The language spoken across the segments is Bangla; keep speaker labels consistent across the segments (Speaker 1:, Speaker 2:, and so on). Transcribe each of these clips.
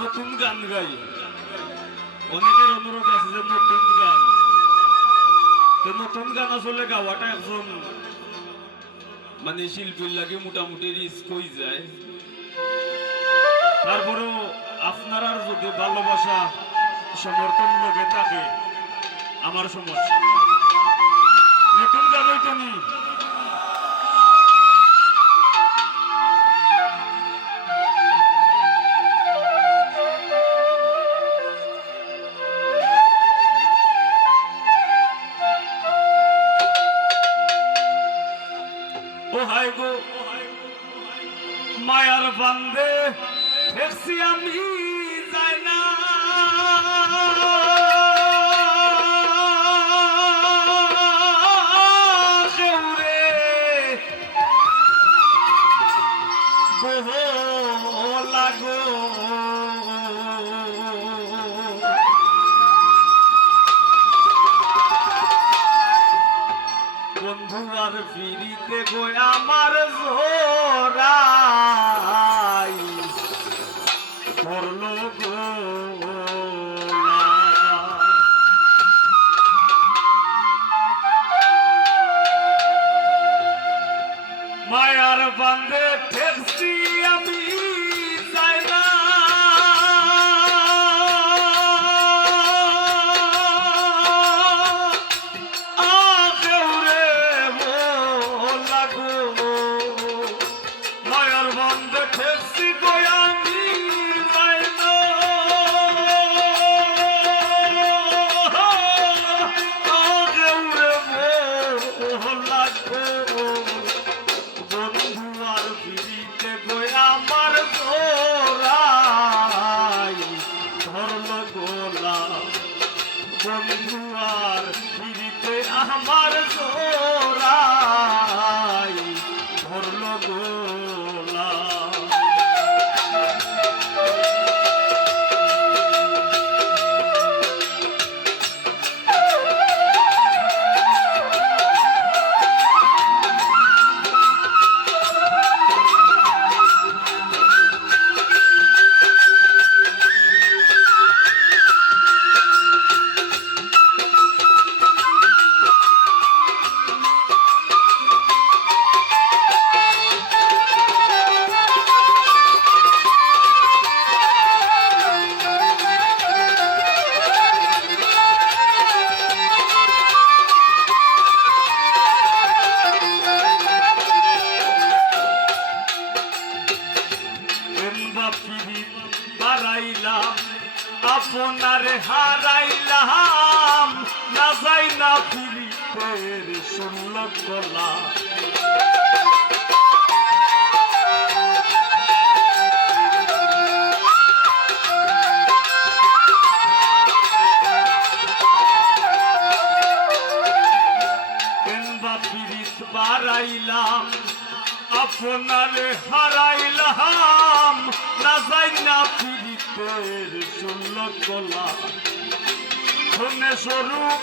Speaker 1: নতুন গান গাই। অনেকের অনুরোধ আছে যে নতুন গান। তো নতুন গান আসলে গাওয়াটা একজন মানে শিল্পীর লাগে মোটামুটি রিস্ক হয়ে যায়। তারপরেও আপনার যদি ভালোবাসা সমর্থন লোকে থাকে, আমার সমস্যা নতুন গান হইতো ও হাই গো মায়ার বান্দে দেখছি আমি। মায়ার বান্ধে আমি। পিরিত বাড়াইলাম আপনারে হারাইলাম। না যাই না পিরিতের শুনল গলা ধনে স্বরূপ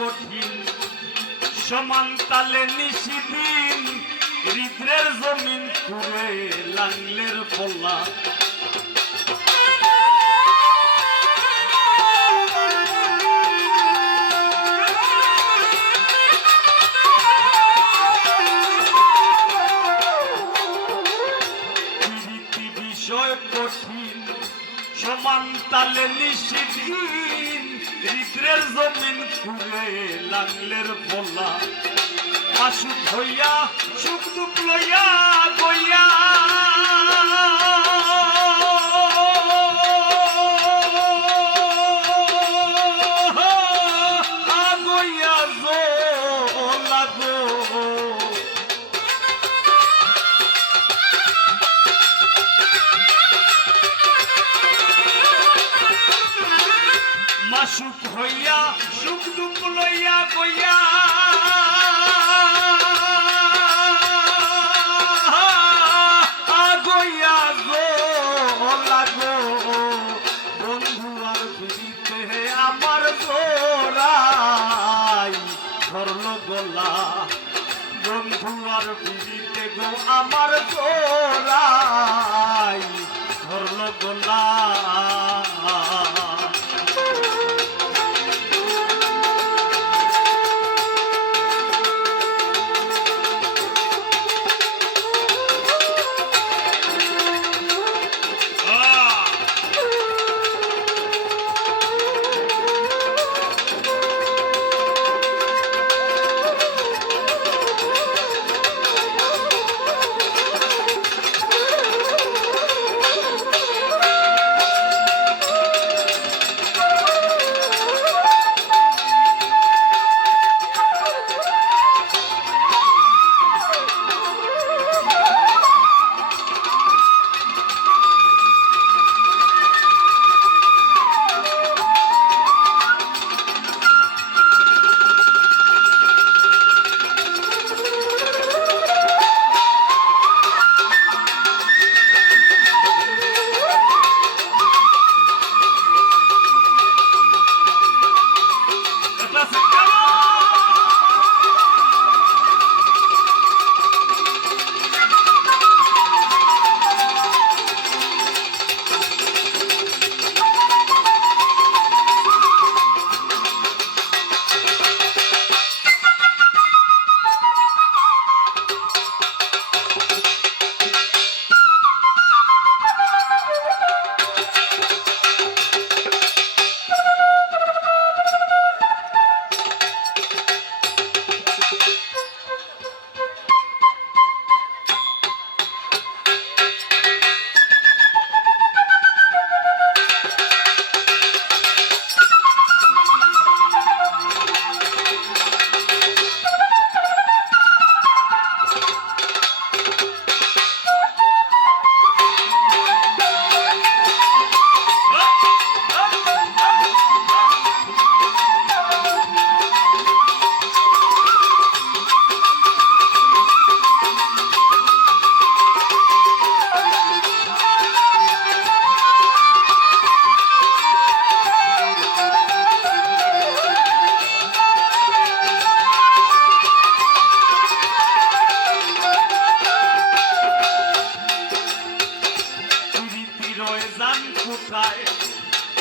Speaker 1: কঠিন সমান তালে নিশিদিন হৃদ্রের জমিন পুরে লাংলের কঠিন সমান তালে নিশিদিন হৃদ্রের জমিন খুঁড়ে লাগলের পল্লা মাসুক হইয়া সুখ দুঃখ লইয়া গইয়া দুঃখ লইয়া বিরিতে আমার জোড়াই।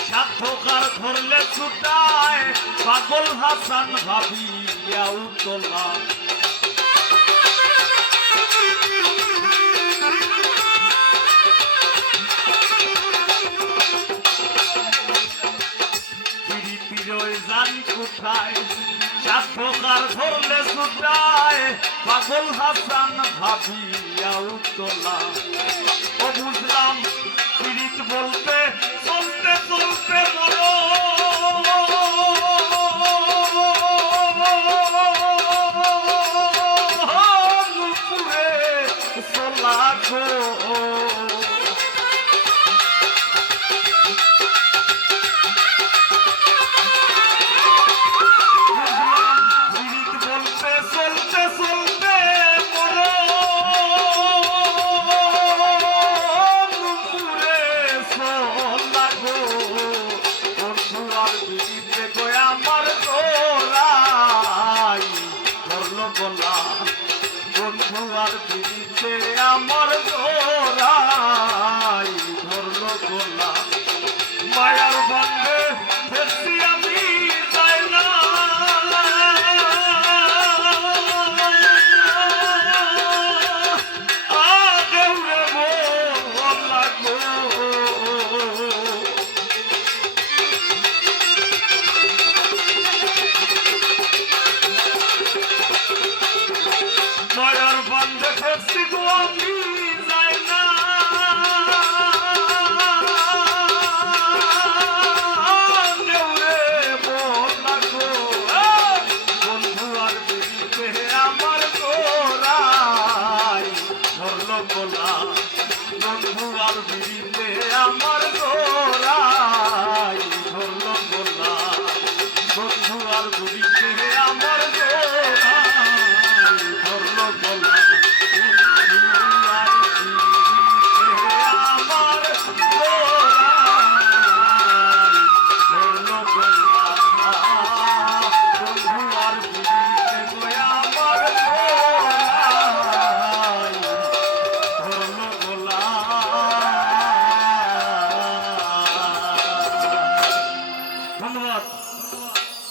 Speaker 1: সাধকার ধরলে ছুটায় পাগল হাসান ভাবিয়া উতলা। ধরলে ছুটায় পাগল হাসান ভাবিয়া উতলা। ও বুঝলাম, পীড়িত বলতে pelo আমার পিছে আমার